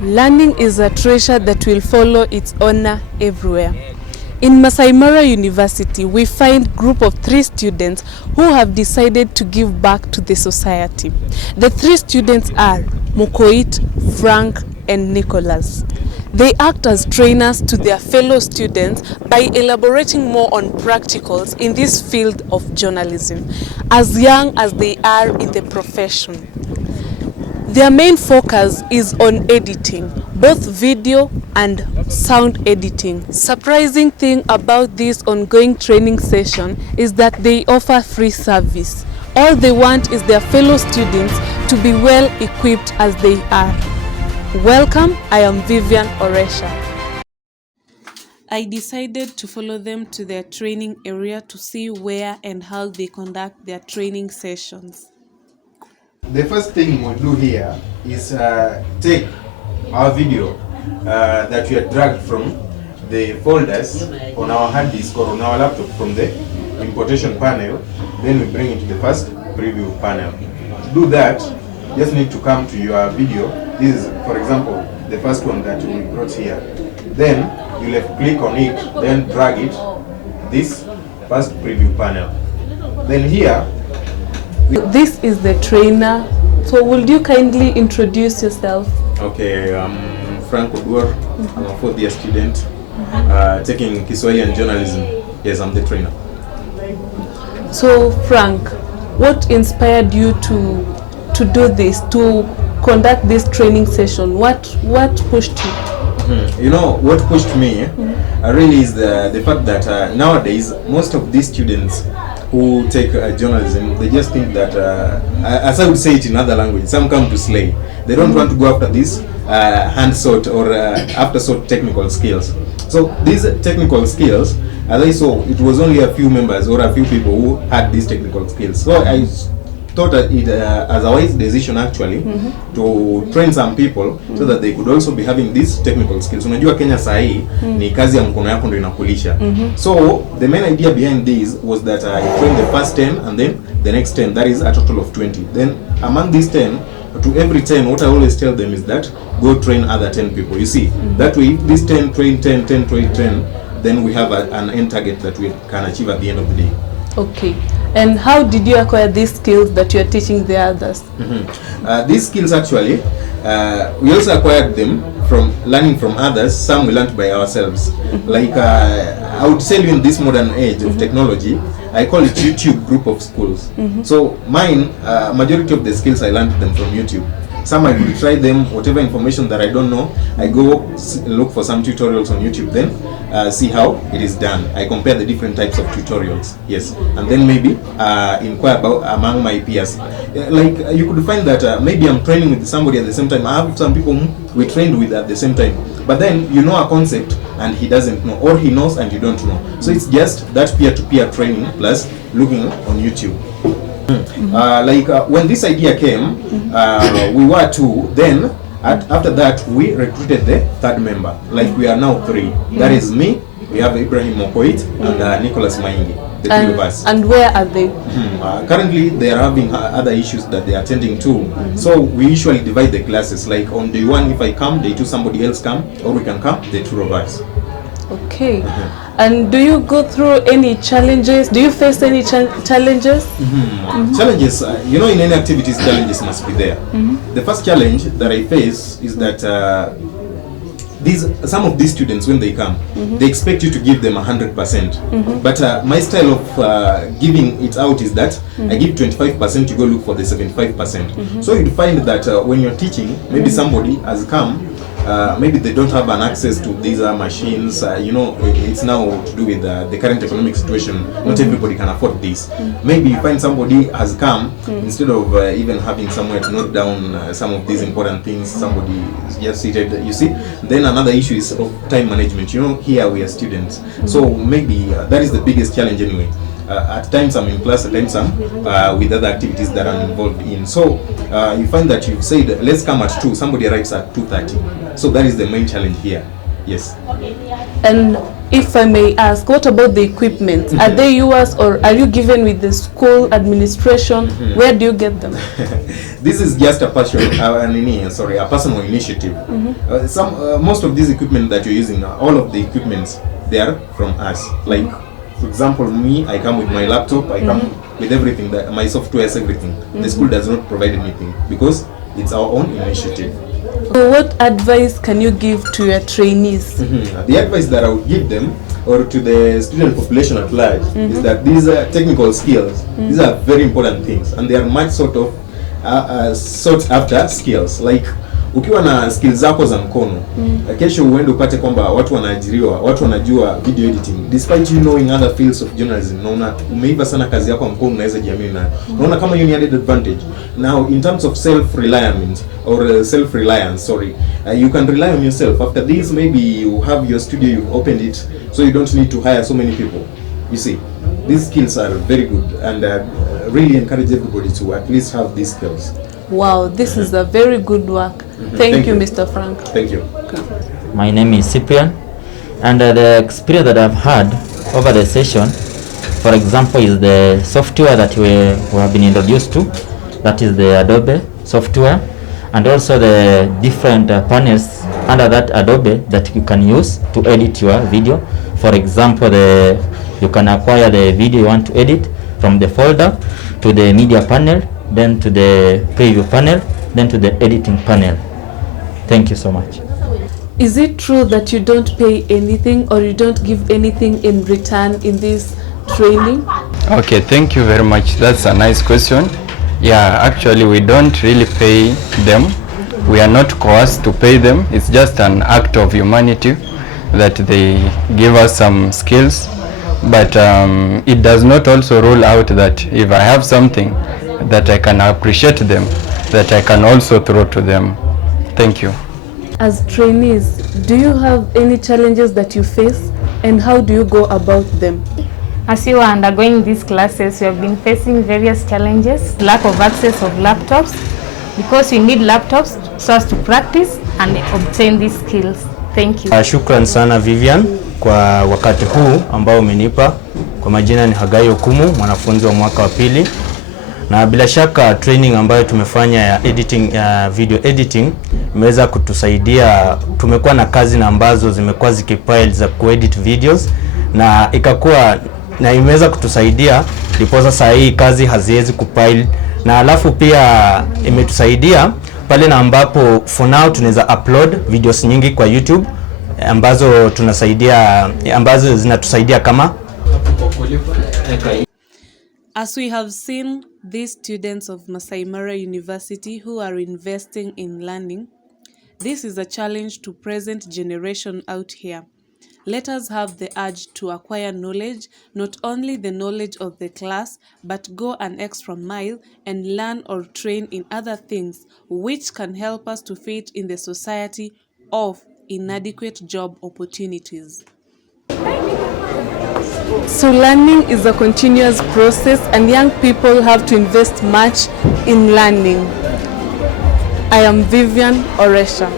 Learning is a treasure that will follow its owner everywhere. In Masai Mara University, we find group of 3 students who have decided to give back to the society. The 3 students are Mokoit, Frank, and Nicholas. They act as trainers to their fellow students by elaborating more on practicals in this field of journalism, as young as they are in the profession. Their main focus is on editing, both video and sound editing. Surprising thing about this ongoing training session is that they offer free service. All they want is their fellow students to be well equipped as they are. Welcome, I am Vivian Oresha. I decided to follow them to their training area to see where and how they conduct their training sessions. The first thing we do here is take our video that we had dragged from the folders on our hard disk or on our laptop from the importation panel. Then we bring it to the first preview panel. To do that, you just need to come to your video. This is, for example, the first one that we brought here. Then you left click on it, then drag it, this first preview panel. Then here, this is the trainer. So would you kindly introduce yourself? Okay, I'm Frank Odwar. I'm a 4th year student taking Kiswahili and journalism. Yes, I'm the trainer. So Frank, what inspired you to do this, to conduct this training session? What pushed you? You know, what pushed me really is the fact that nowadays most of these students who take journalism, they just think that, as I would say it in other language, some come to slay. They don't want to go after these hand-sought or after-sought technical skills. So these technical skills, as I saw, it was only a few members or a few people who had these technical skills. So I thought that it as a wise decision actually to train some people so that they could also be having these technical skills. Unajua Kenya sahi ni kazi ya mkono yako ndio inakulisha. So the main idea behind this was that I trained the first 10 and then the next 10, that is a total of 20. Then among these 10, to every 10, what I always tell them is that go train other 10 people. You see, that way if these 10 train 10, 10 train 10, then we have an end target that we can achieve at the end of the day. Okay. And how did you acquire these skills that you are teaching the others? These skills actually, we also acquired them from learning from others. Some we learned by ourselves. Like I would tell you, in this modern age of technology, I call it YouTube group of schools. So mine, majority of the skills I learned them from YouTube. Some I will try them, whatever information that I don't know, I go look for some tutorials on YouTube, then see how it is done. I compare the different types of tutorials, yes, and then maybe inquire about among my peers. Like you could find that maybe I'm training with somebody at the same time. I have some people we trained with at the same time, but then you know a concept and he doesn't know, or he knows and you don't know. So it's just that peer-to-peer training plus looking on YouTube. When this idea came, we were 2. Then after that, we recruited the 3rd member. Like we are now 3. That is me. We have Ibrahim Mokoit and Nicholas Maingi, the 3 of us. And where are they? Currently, they are having other issues that they are attending to. So we usually divide the classes. Like on day 1, if I come, day 2, somebody else come, or we can come, the 2 of us. Okay. And do you go through any challenges? Do you face any challenges? Challenges, you know, in any activities, challenges must be there. The first challenge that I face is that some of these students, when they come, they expect you to give them 100%. But my style of giving it out is that I give 25%, you go look for the 75%. So you'd find that when you're teaching, maybe somebody has come, maybe they don't have an access to these machines. You know, it's now to do with the current economic situation. Not everybody can afford this. Maybe you find somebody has come, instead of even having somewhere to note down some of these important things, somebody is just seated, you see. Then another issue is of time management. You know, here we are students. So maybe that is the biggest challenge anyway. At times I'm in class, at times I'm with other activities that I'm involved in. So you find that you've said, let's come at 2, somebody arrives at 2:30. So that is the main challenge here. Yes. And if I may ask, what about the equipment? Are they yours or are you given with the school administration? Where do you get them? This is just a personal initiative. Most of these equipment that you're using, all of the equipments, they are from us. Like, for example, me, I come with my laptop, I come with everything, that my software is everything. The school does not provide anything because it's our own initiative. So what advice can you give to your trainees? The advice that I would give them, or to the student population at large, is that these technical skills, these are very important things, and they are much sought after skills. Like, ukiwa na skills zako za mkono, kesho uende upate kwamba watu wanaajiriwa, watu wanajua video editing, despite you knowing other fields of journalism. Naona umeiva sana kazi yako mkono, unaweza jiamini nayo. Naona kama hiyo ni added advantage. Now, in terms of self-reliance, you can rely on yourself. After this, maybe you have your studio, you've opened it, so you don't need to hire so many people. You see, these skills are very good, and really encourage everybody to at least have these skills. Wow, this is a very good work. Thank you, Mr. Frank. Thank you. My name is Cyprian, and the experience that I've had over the session, for example, is the software that we have been introduced to. That is the Adobe software, and also the different panels under that Adobe that you can use to edit your video. For example, you can acquire the video you want to edit from the folder to the media panel, then to the preview panel, then to the editing panel. Thank you so much. Is it true that you don't pay anything or you don't give anything in return in this training? Okay, thank you very much. That's a nice question. Yeah, actually we don't really pay them. We are not coerced to pay them. It's just an act of humanity that they give us some skills. But it does not also rule out that if I have something that I can appreciate them, that I can also throw to them. Thank you. As trainees, do you have any challenges that you face, and how do you go about them? As you are undergoing these classes, you have been facing various challenges, lack of access of laptops, because you need laptops so as to practice and obtain these skills. Thank you. Shukran sana Vivian kwa wakati huu ambao umenipa. Kwa majina ni Hagai Okumu, mwanafunzi wa mwaka wa pili. Na bila shaka training ambayo tumefanya ya editing, video editing imeweza kutusaidia. Tumekuwa na kazi na ambazo zimekuwa zikipile za kuedit videos na ikakuwa na imeweza kutusaidia ndipo sasa hii kazi haziwezi kupile, na alafu pia imetusaidia pale na ambapo for now tunaweza upload videos nyingi kwa YouTube ambazo zinatusaidia kama. As we have seen, these students of Masai Mara University who are investing in learning, this is a challenge to present generation out here. Let us have the urge to acquire knowledge, not only the knowledge of the class, but go an extra mile and learn or train in other things which can help us to fit in the society of inadequate job opportunities. So learning is a continuous process and young people have to invest much in learning. I am Vivian Oresha.